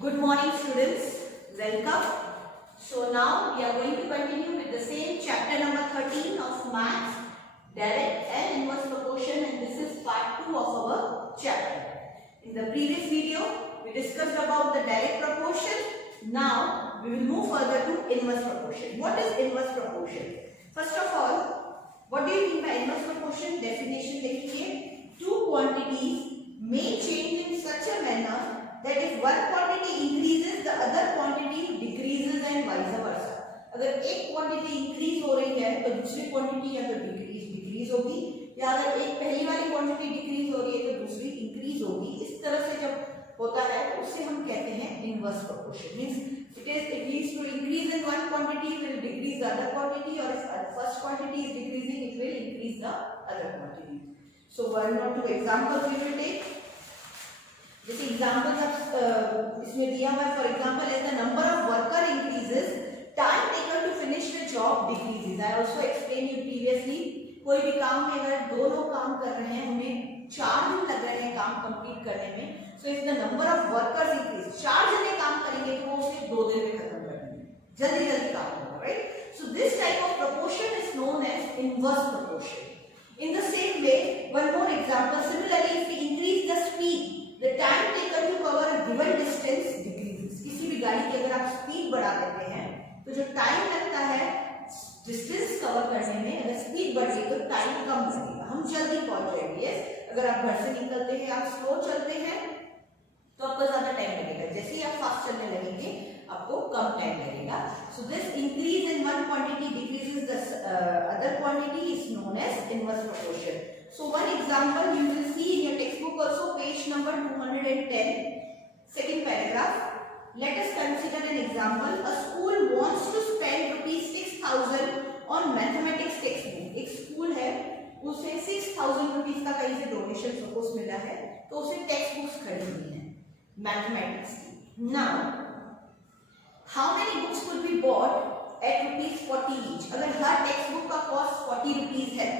Good morning students, welcome. So now we are going to continue with the same chapter number 13 of maths, direct and inverse proportion, and this is part 2 of our chapter. In the previous video we discussed about the direct proportion. Now we will move further to inverse proportion. What is inverse proportion? First of all, what do you mean by inverse proportion? Definition देखिए, two quantities may change in such a manner that if one quantity increases, the other quantity decreases and vice versa. अगर एक quantity increase हो रही है तो दूसरी quantity या तो decrease होगी, या अगर एक पहली वाली quantity decrease हो रही है तो दूसरी increase होगी. इस तरह से जब होता है तो उससे हम कहते हैं inverse proportion. Means it leads to increase in one quantity will decrease the other quantity, or if first quantity is decreasing, it will increase the other quantity. So one or two examples we will take. जैसे example जब इसमें दिया हुआ है, for example as the number of worker increases, time taken to finish the job decreases. I also explain you previously, कोई भी काम में अगर दो लोग काम कर रहे हैं, उन्हें 4 दिन लग रहे हैं काम कंप्लीट करने में, so if the number of workers increase, 4 जने काम करेंगे तो वो उसे 2 दिन में खत्म कर देंगे, जल्दी जल्दी काम होगा, right? So this type of proportion is known as inverse proportion. In the same way, one more example, similarly if we increase the speed, the time taken to cover a given distance decreases. किसी भी गाड़ी की अगर आप speed बढ़ा देते हैं तो जो टाइम लगता है डिस्टेंस कवर करने में, अगर स्पीड बढ़ी तो टाइम कम लगेगा, हम जल्दी पहुंच जाएंगे. यस, अगर आप घर से निकलते हैं, आप स्लो चलते हैं तो आपको ज्यादा टाइम लगेगा, जैसे ही आप फास्ट चलने लगेंगे आपको कम टाइम लगेगा. So this increase in one quantity decreases the other quantity is known as inverse proportion. So one example you will see in your textbook also, page number 210, second paragraph. Let us consider an example. A school wants to spend rupees 6,000 on mathematics textbook. एक school है, उसे 6,000 rupees का कहीं से donation suppose मिला है, तो उसे टेक्स्ट बुक्स खरीदनी है मैथमेटिक्स की. Now, how many books could be bought at rupees 40 each? अगर हर टेक्स्ट बुक का कॉस्ट 40 रुपीस है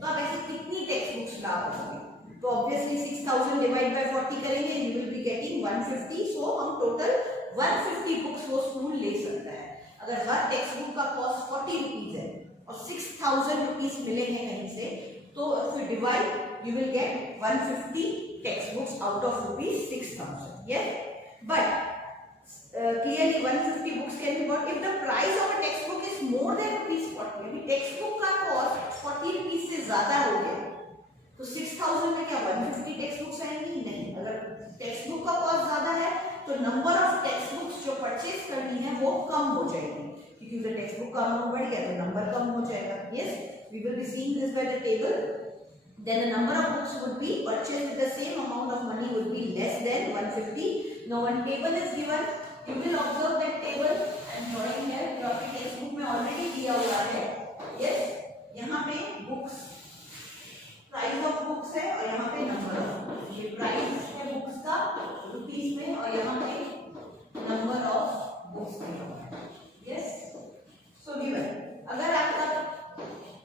तो आप ऐसे कितनी टेक्स्ट बुक्स ला पाओगे? तो ऑब्वियसली 6000 डिवाइड बाय 40 करेंगे, यू विल बी गेटिंग 150. सो हम टोटल 150 बुक्स वो स्कूल ले सकता है. अगर हर टेक्स्ट बुक का कॉस्ट 40 रुपीस है और 6000 रुपीस मिले हैं कहीं से, तो if you divide you will gate 150 text books out of rupees 6000. Yes, but clearly 150 books can be bought if the price of a textbook is more than rupees 40. maybe textbook का cost 40 rupees से ज्यादा हो गया तो 6000 में क्या 150 text books आएंगी? नहीं. अगर टेक्स्ट बुक का कॉस्ट ज्यादा है तो नंबर ऑफ टेक्स्ट बुक्स जो परचेज करनी है वो कम हो जाएगी, क्योंकि अगर टेक्स्ट बुक का अमाउंट बढ़ गया तो नंबर कम हो जाएगा. Yes, we will be seeing this by the table. Then the number of books would be purchased with the same amount of money would be less than 150. Now one table is given. You will observe that table and drawing here. जो आपके text book में already दिया हुआ है. Yes, यहाँ पे books, price of books है और यहाँ पे नंबर ऑफ बुक्स. ये प्राइस है बुक्स का रुपीस में और यहाँ पे नंबर ऑफ बुक्स में. यस, सो गिवन अगर आपका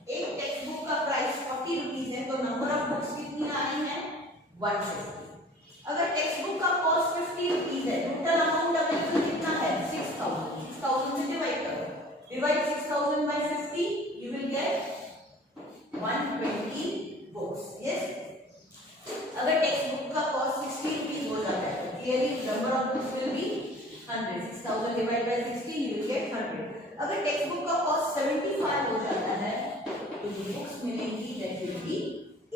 एक टेक्स्ट बुक का प्राइस 40 रुपीस है तो नंबर ऑफ बुक्स कितनी आ रही है? 150. अगर टेक्स्ट बुक का कॉस्ट 50 रुपीस है, टोटल अमाउंट अवेलेबल कितना है? 6000. 6000 से डिवाइड करो, divide 6000 by 50, you will get 120 books. Yes, अगर टेक्स्ट बुक का कॉस्ट 60 रुपीस हो जाता है तो clearly number of books will be 100. 6000 divide by 60, you will get 100. अगर टेक्स्ट बुक का कॉस्ट 75 हो जाता है तो ये बुक्स मिलेंगी दैट विल बी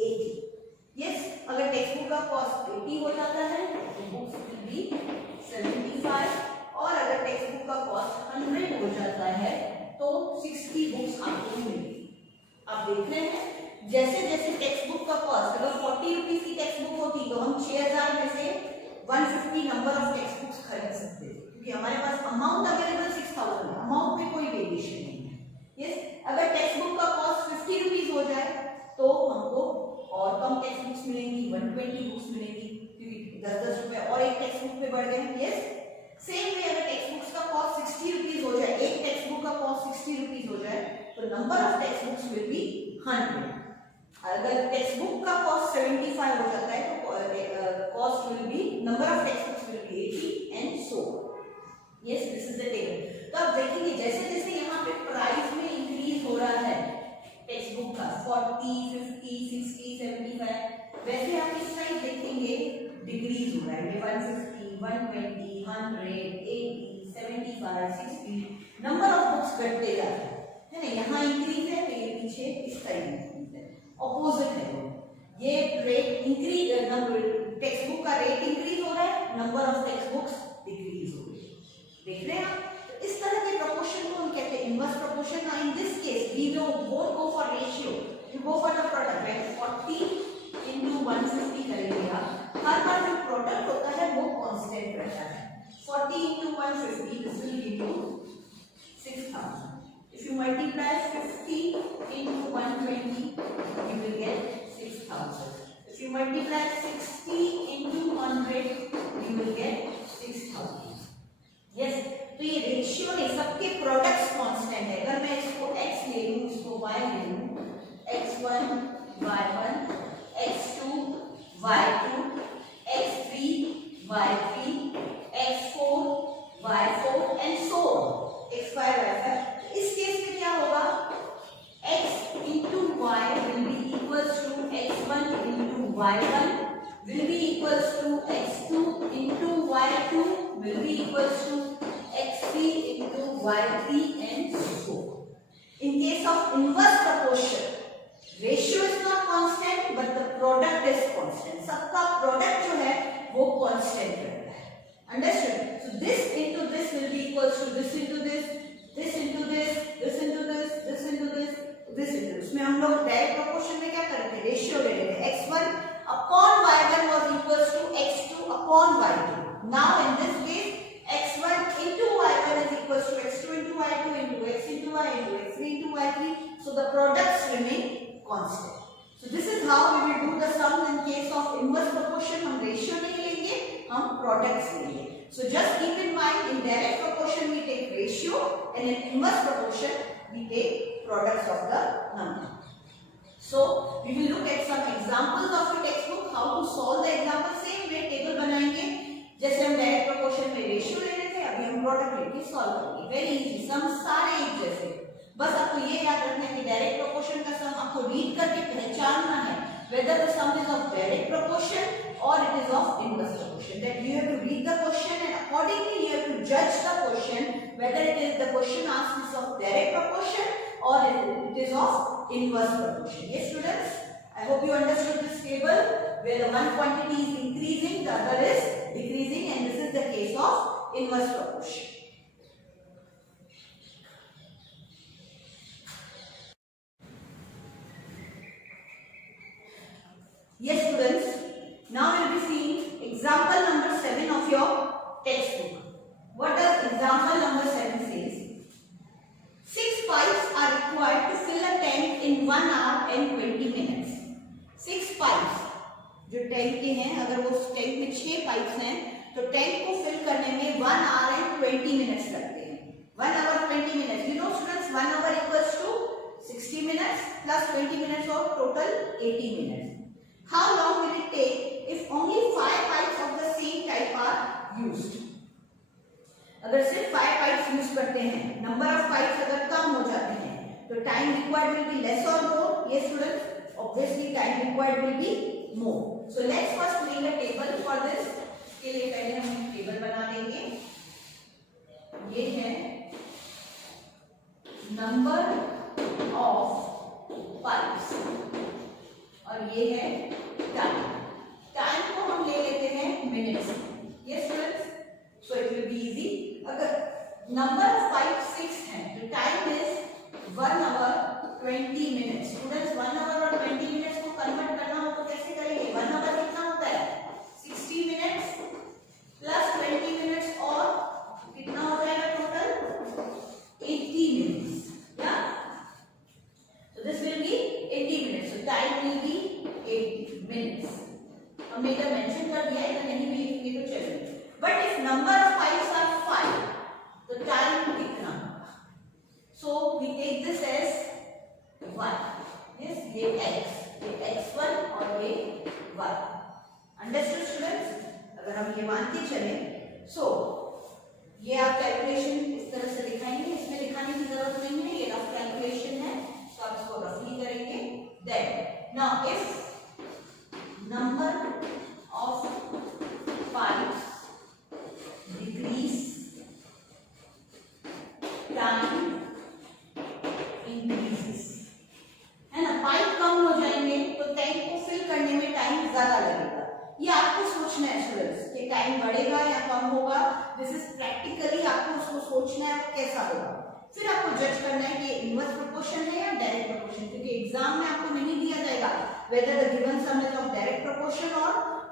80. यस, अगर टेक्स्ट बुक का कॉस्ट 80 हो जाता है तो बुक्स विल बी 75, और अगर टेक्स्ट बुक का कॉस्ट 100 हो जाता है तो 60 बुक्स आपको मिलेगी. आप देख रहे हैं जैसे जैसे टेक्स्ट बुक का कॉस्ट, अगर 40 रुपीस की टेक्स्ट बुक होती तो हम 6000 में से 150 नंबर ऑफ टेक्स्ट बुक्स खरीद सकते थे, क्योंकि हमारे पास अमाउंट अवेलेबल 6000 है, अमाउंट में कोई वेरिएशन नहीं है. यस, अगर टेक्स्ट बुक का कॉस्ट 50 रुपीस हो जाए तो हमको और कम टेक्स्ट बुक्स मिलेंगी, 120 बुक्स मिलेंगी, क्योंकि 10-10 रुपए और एक टेक्स्ट बुक पे बढ़ गए हैं. यस, सेम वे अगर टेक्स्ट बुक्स का कॉस्ट 60 रुपीस हो जाए, एक टेक्स्ट बुक का कॉस्ट 60 रुपीस हो जाए तो number of text books will be 100. अगर टेक्स्ट बुक का कॉस्ट 75 हो जाता है तो cost will be, number of text books will B 80 and so. जैसे जैसे यहाँ पे प्राइस में इंक्रीज हो रहा है टेक्स्ट बुक का 40, 50, 60, 75, वैसे आप इस साइड देखेंगे डिक्रीज हो रहा है। ये 150, 120, 100, 80, 75, 60 नंबर ऑफ बुक्स घटते जा रहे हैं ना। यहाँ इंक्रीज है तो ये पीछे इस साइड इंक्रीज है, ऑपोजिट है। ये रेट इंक्रीज, टेक्स्ट बुक का रेट इंक्रीज हो रहा है, number of text books decrease हो रही है। देख रहे हैं आप? तो इस तरह के प्रोपोर्शन को हम कहते हैं inverse proportion. Now in this case we will both go for ratio, we go for the product, right? 40 into 150 करेंगे आप। हर बार जो प्रोडक्ट होता है वो कांस्टेंट रहता है। 40 into 150, this will give you 6000. If you multiply 50 into 120, you will get 6000. If you multiply 60 into 100, you will get 6000. Yes, तो ये रेशियो नहीं, सबके प्रोडक्ट्स कांस्टेंट है। अगर मैं इसको x ले लूं, इसको y ले लूं, x1 y1, x2 y2, x3 y3, x4 y4 and so on, x5 y5। इस केस में क्या होगा? x into y will be equals to x1 into y1 will be equals to x2 into y2 will be equals to x3 into y3 and so on. In case of inverse proportion, ratio is not constant but the product is constant. सबका product जो है वो constant रहता है। Understood? So this into this will be equals to this into this, this into this, this into this, this into this, this into this। इसमें हम लोग direct proportion में क्या करते हैं? रेशियो ले लेते हैं। x1 upon y1 was equals to x2 upon y2. Now in this case x1 into y1 is equals to x2 into y2 into x into y into x3 into y3. So the products remain constant. So this is how we will do the sum in case of inverse proportion. हम ratio नहीं लेंगे, हम products लेंगे. So just keep in mind, in direct proportion we take ratio and in inverse proportion we take products of the number. So we will look at some examples of your textbook, how to solve the example. Same way table बनाएंगे, जैसे हम direct proportion में ratio ले रहे थे, अभी हम product लेके सॉल्व करेंगे। वेरी इजी, सम सारे एक जैसे। बस आपको ये याद रखना है कि डायरेक्ट प्रोपोर्शन का सम आपको रीड करके पहचानना है whether the sum is of direct proportion or it is of inverse proportion. That you have to read the question and accordingly you have to judge the question whether it is the question asked is of direct proportion or it is of inverse proportion. Yes students, I hope you understood this table where the one quantity is increasing, the other is decreasing, and this is the case of inverse proportion. Yes students, now we will be seeing example number 7 of your textbook. What does example number 7 says? 6 pipes are required to fill a tank in 1 hour and 20 minutes. 6 pipes जो tank के हैं, अगर वो tank में 6 pipes हैं तो tank को fill करने में 1 hour and 20 minutes लगते हैं। 1 hour 20 minutes. You know students, 1 hour equals to 60 minutes plus 20 minutes or total 80 minutes. How long will it take if only 5 pipes of the same type are used? अगर सिर्फ 5 pipes use करते हैं, number of pipes अगर कम हो जाते हैं, तो time required will be less or more? Yes students, obviously time required will be more. So let's first make a table for this. इसके लिए पहले हम टेबल बना लेंगे। ये है number of pipes और ये है टाइम। टाइम को हम ले लेते हैं minutes. Yes students, so it will be easy. अगर नंबर ऑफ पाइप्स 6 है तो time is 1 hour 20 minutes। Students 1 hour और 20 minutes को कन्वर्ट करना हो तो कैसे करेंगे? 1 hour कितना होता है? 60 minutes प्लस 20 minutes और कितना हो जाएगा टोटल? 80 minutes। या so this will be 80 minutes. So time will be 80 minutes. हमने इधर मेंशन कर दिया है, इधर नहीं भी लिखेंगे तो चलेगा। But if number of pipes are 5 तो टाइम कितना होगा? So we take this as 1। Yes, ये x1 और ये y। Understood students? अगर हम ये मानते चले, सो ये आप कैलकुलेशन इस तरह से दिखाएंगे। इसमें लिखा बनाने की जरूरत नहीं है, ये रफ कैलकुलेशन है, तो आप इसको रफली करेंगे. Then now if number of pipes decrease, time increases, है ना. पाइप कम हो जाएंगे तो टैंक को फिल करने में टाइम ज्यादा लगेगा. ये आपको सोचना है स्टूडेंट्स कि टाइम बढ़ेगा या कम होगा. दिस इज प्रैक्टिकली आपको उसको सोचना है वो कैसा होगा. फिर आपको जज करना है कि इनवर्स प्रोपोर्शन है या डायरेक्ट प्रोपोर्शन, क्योंकि एग्जाम में आपको नहीं दिया जाएगा whether the given sum is of direct proportion or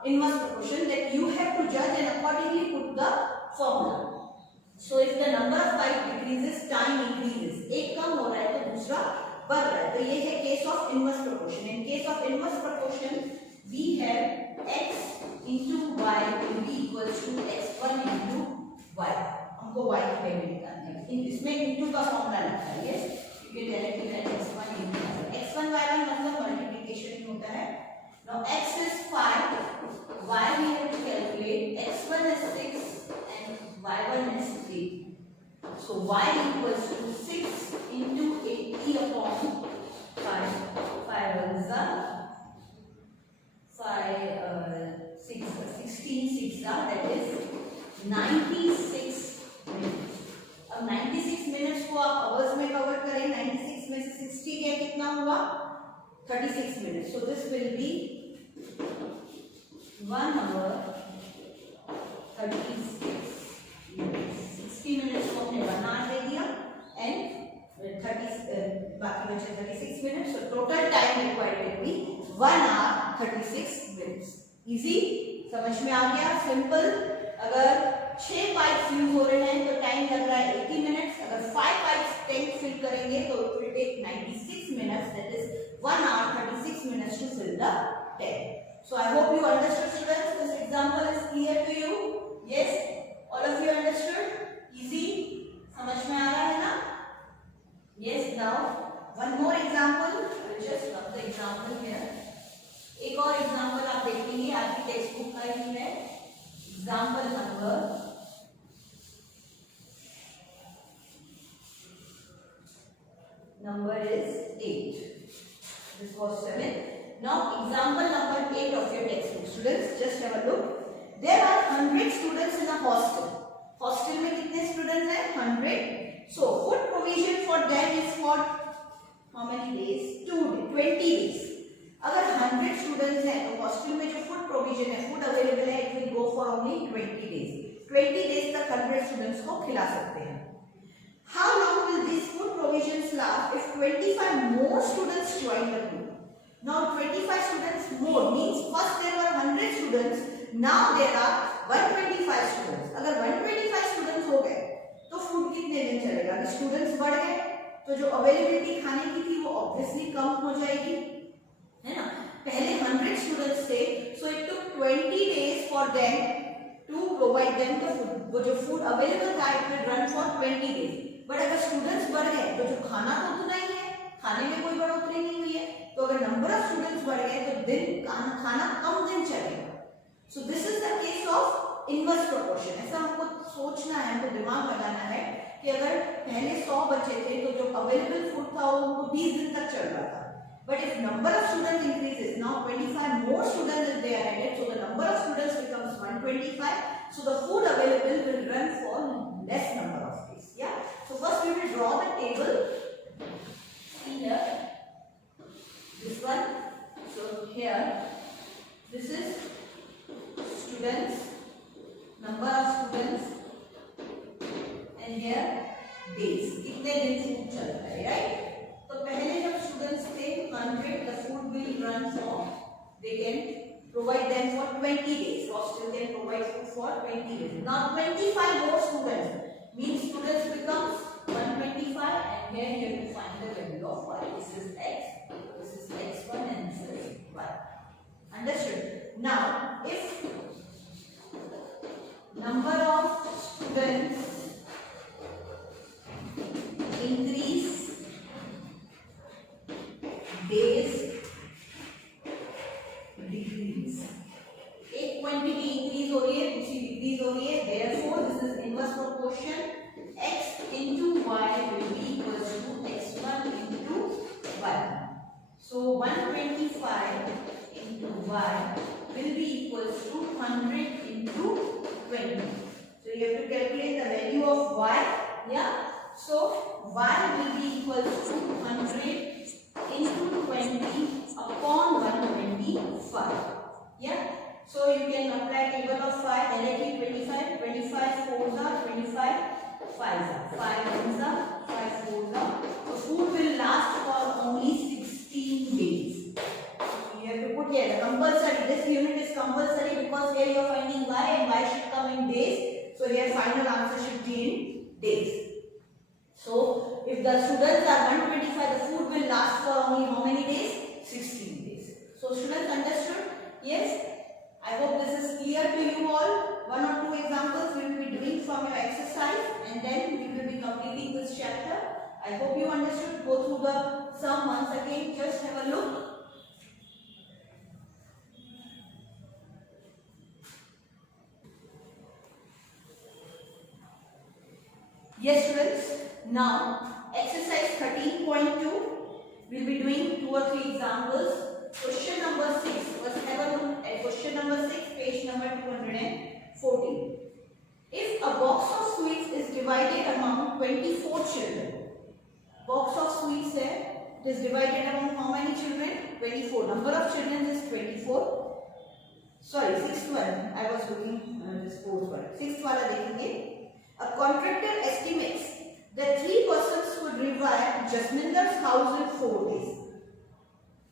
inverse proportion, that you have to judge and accordingly put the formula. So if the number of pipe decreases, time increases. एक कम हो रहा है तो दूसरा बढ़ रहा है, तो ये है case of inverse proportion. In case of inverse proportion we have x into y will be equals to x1 into y. हमको y की वैल्यू निकालनी है. इसमें into का फॉर्मूला लगता है. Yes, you can directly write x1 into y. x1 y1 मतलब multiplication होता है. Now x is 5, y we have to calculate. x1 is 6 and y1 is 3. So y equals to 6 into 80 upon 5. 5 is 16 that is 96 minutes. अब 96 minutes को आप hours में cover करें. 96 में से 60 गया कितना हुआ? 36 minutes. So this will be 1 hour 36 minutes. 60 minutes को हमने 1 hour दे दिया एंड 30 बाकी बचे 36 minutes. So total time required will be 1 hour 36 minutes. Easy, समझ में आ गया? सिंपल. अगर 6 पाइप्स यूज हो रहे हैं तो टाइम लग रहा है 80 मिनट्स. अगर 5 पाइप्स टैंक फिल करेंगे तो it will take 96 minutes, that is 1 hour 36 minutes to fill the tank. So I hope you understood, students. This example is clear to you. Yes, all of you understood? Easy, समझ में आ रहा है ना? Yes. Now one more example. We'll just rub the example here. एक और example आप देखेंगे, आपकी टेक्स्ट बुक का ही है. Example number is 8. This was 7. Now example number 8 of your textbook. Students, just have a look. There are 100 students in a hostel. Hostel में कितने students हैं? 100. So food provision for them is for how many days? 20 days. अगर 100 students हैं तो hostel में जो food provision है, food available है, it will go for only 20 days. 20 days तक 100 स्टूडेंट्स को खिला सकते हैं. How long will this food provisions last if 25 more students join the group? Now 25 students more means first there were 100 students, now there are 125 students. अगर 125 students हो गए तो food कितने दिन चलेगा? अगर स्टूडेंट्स बढ़ गए तो जो अवेलेबिलिटी खाने की थी वो ऑब्वियसली कम हो जाएगी, है ना. पहले 100 स्टूडेंट्स थे, so it took 20 days for them to provide them the food. वो जो फूड अवेलेबल था it will run for 20 days. But अगर स्टूडेंट्स बढ़ गए तो जो खाना तो उतना ही है, खाने में कोई बढ़ोतरी नहीं हुई है. तो अगर नंबर ऑफ स्टूडेंट्स बढ़ गए तो दिन खाना कम दिन चलेगा. So this is the case of inverse proportion. ऐसा हमको सोचना है, हमको दिमाग लगाना है कि अगर पहले 100 बचे थे तो जो अवेलेबल फूड था वो उनको 20 दिन तक चल रहा था. But if number of students increases, now 25 more students is there added, so the number of students becomes 125. So the food available will run for less number of days. Yeah. So first we will draw the table. See here, this one. So here, this is students, number of students, and here days. कितने दिन food चल रहा है, right? तो पहले जब students थे 100, the food will run for, they can provide them for 20 days. Hostel can provide food for 20 days. Now 25 more students means students becomes 125, and here you have to find the value of y. This is x, this is x1, and this is y. Understood? Now if number of students increase, days decrease. एक quantity increase हो रही है, दूसरी decrease हो रही है. Therefore, this is inverse proportion. X into y will be y will be equals to 100 into 20. So you have to calculate the value of y. Yeah. So y will be equals to 100 into 20 upon 125. Yeah. So you can apply table of 5 directly. 25, 25 4s are 25, 5s are 5 1s are 5 4s are. So food will last for only 16 days. You have to put here the compulsory. This unit is compulsory because here you are finding y and y should come in days. So here final answer should be in days. So if the students are 125, the food will last for only how many days? 16 days. So students understood? Yes. I hope this is clear to you all. One or two examples we will be doing from your exercise and then we will be completing this chapter. I hope you understood. Go through the sum once again. Just have a look. Yes students, now exercise 13.2, we will be doing 2 or 3 examples. Question number 6, let's have a look at question number 6, page number 214. If a box of sweets is divided among 24 children, box of sweets है, it is divided among how many children? 24. Number of children is 24. Sorry, 6th one, I was looking this 4th one. 6th वाला देखेंगे. A contractor estimates that 3 persons would rewire Jasminder's house in 4 days.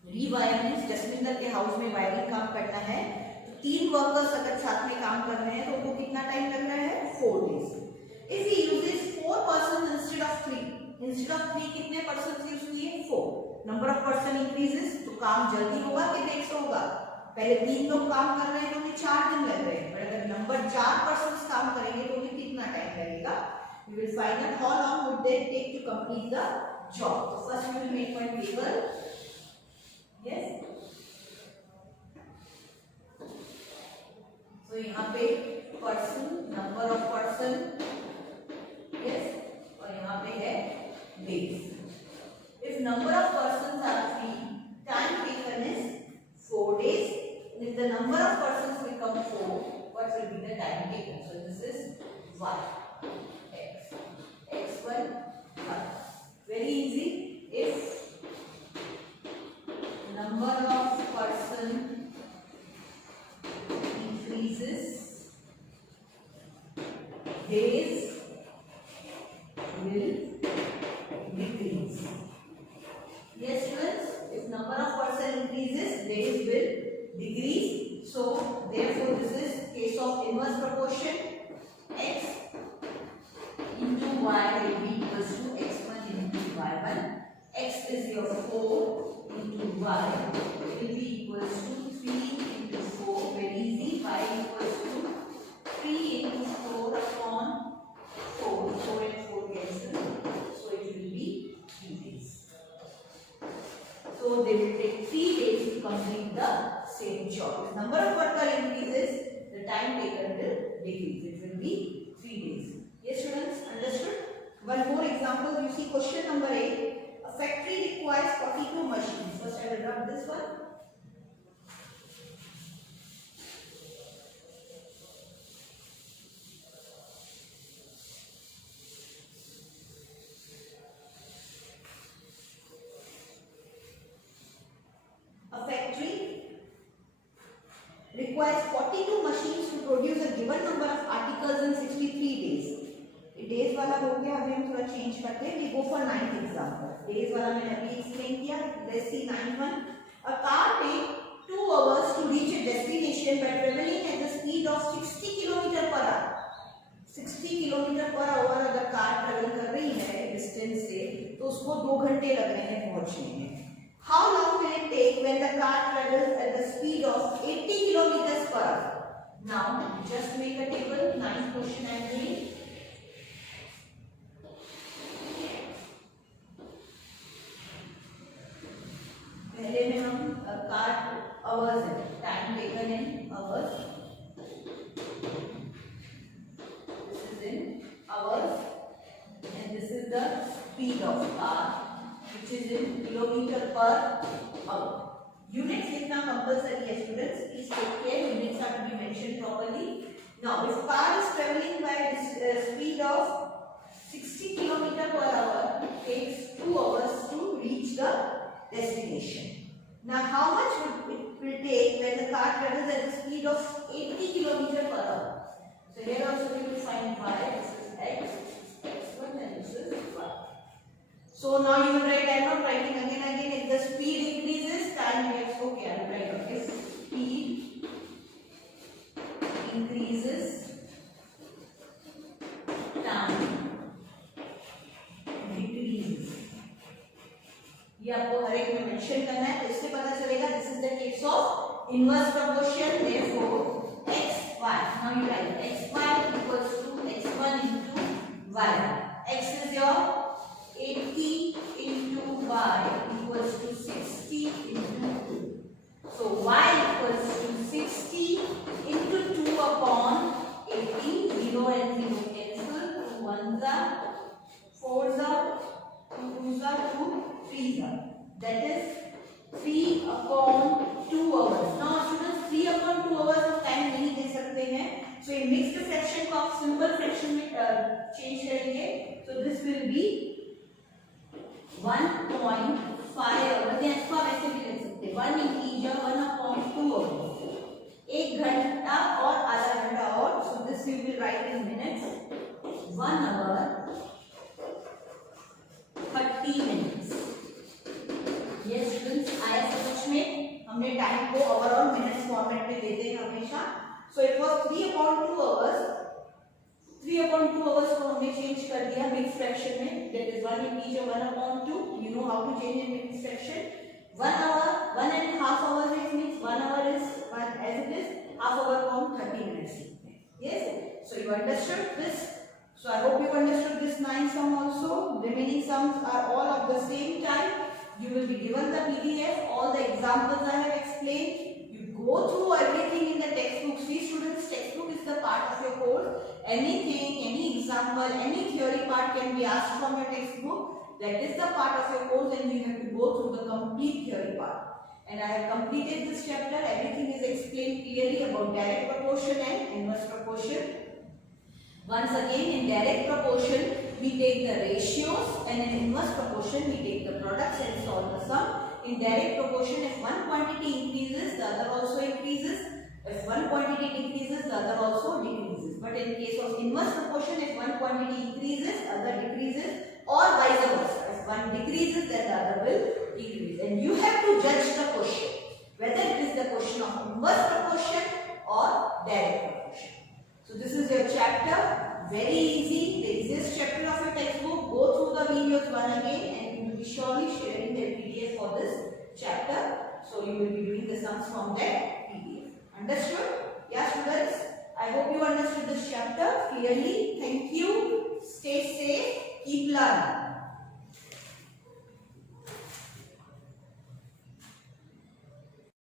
Rewire means Jasminder के house में wiring काम करना है. तो 3 workers अगर साथ में काम कर रहे हैं तो उनको कितना टाइम लग रहा है? 4 days. If he uses 4 persons instead of 3, instead of 3 कितने persons यूज किए? 4. Number of person increases तो काम जल्दी होगा कि देर से होगा? पहले 3 लोग काम कर रहे हैं तो उन्हें 4 दिन लग रहे हैं, पर अगर नंबर 4 पर्सन्स काम करेंगे तो उन्हें कितना टाइम लगेगा? We will find out how long would they take to complete the job. So first we will make one table. Yes. So यहाँ पे person, number of person, yes, और यहाँ पे है days. If number of persons are 3, time taken is 4 days. If the number of persons become 4, what will be the time taken? So this is y, x, x1, y. Very easy. If number of person increases, days will decrease. Yes students, if number of person increases, days will decrease. So therefore this is case of inverse proportion. X into y will be equals to x1 into y1. X is your 4 into y will be equals to 3 into 4. Very easy. Y equals to 3 into 4 upon 4. 4 and 4 cancel. So it will be 3 days. So they will take 3 days to complete the same job. If number of worker increases, the time taken will decrease. It will be 3 days. Yes students, understood? One more example, you see question number 8. A factory requires 42 machines. First I will rub this one. A factory requires 42 machines to produce a given number of articles in 63 days. Days वाला हो गया, अभी हम थोड़ा change करते हैं. We go for 9th example. Days वाला मैंने अभी एक्सप्लेन किया. Let's see 9th one. A car takes 2 hours to reach a destination by traveling at the speed of 60 km per hour. 60 km per hour अगर car travel कर रही है distance से, तो उसको 2 घंटे लग रहे हैं पहुंचने में. How long will it take when the car travels at the speed of 80 km per hour? Now just make a table. 9th question I am doing. पहले में हम कार आवर्स है, time taken in hours. This is in hours and this is the speed of car, which is in kilometer per hour. Units लिखना compulsory है students. Please take care. Units have to be mentioned properly. Now, if car is traveling by speed of 60 km per hour, it takes 2 hours to reach the destination. Now, how much it will take when the car travels at the speed of 80 km per hour? So here also we will find y. This is x, x1, and this is y. So now you will write. I am not writing again. If the speed increases, time gets okay. I will write. Okay, speed increases, time decreases. ये आपको हर एक में mention करना है, तो इससे पता चलेगा this is the case of inverse proportion. Therefore xy, now you write xy equals to x1 into y. X is your 80 into y equals to 60 into 2. So y equals to 60 into 2 upon 80. 0 and 0 cancel. 2 1s are, 4s are, 2 2s are, 2 3s are. That is 3 upon 2 hours. Now students 3 upon 2 hours of time नहीं दे सकते हैं. So in mixed fraction को आप simple fraction में change करेंगे. So this will be 1.5 hours. इसको आप ऐसे भी लिख सकते हैं 1 integer 1 upon 2 hours. 1 घंटा और आधा घंटा और. So this we will write in minutes. 1 hour 30 minutes. Yes students, आया समझ में. हमने टाइम को आवर और मिनट्स फॉर्मेट में देते हैं हमेशा. So it was 3 upon 2 hours. 3 upon 2 hours को हमने चेंज कर दिया मिक्स फ्रैक्शन में. That is 1 integer 1 upon 2. You know how to change in mixed fraction. 1 hour, 1.5 hours means 1 hour is 1 as it is. Half hour को हम 30 minutes लिखते हैं. Yes. So you understood this. So I hope you understood this 9 sum also. Remaining sums are all of the same type. You will be given the PDF. All the examples I have explained. Go through everything in the textbook. See students, textbook is the part of your course. Anything, any example, any theory part can be asked from your textbook. That is the part of your course and you have to go through the complete theory part. And I have completed this chapter. Everything is explained clearly about direct proportion and inverse proportion. Once again, in direct proportion, we take the ratios and in inverse proportion, we take the products and solve the sum. In direct proportion, if one quantity increases, the other also increases. If one quantity decreases, the other also decreases. But in case of inverse proportion, if one quantity increases, other decreases, or vice versa. If one decreases, then the other will decrease. And you have to judge the question, whether it is the question of inverse proportion or direct proportion. So this is your chapter. Very easy. The easiest chapter of your textbook. Go through the videos one again and you will be surely sharing the PDF for this chapter. So you will be doing the sums from that PDF. Understood? Yeah students. I hope you understood this chapter clearly. Thank you. Stay safe. Keep learning.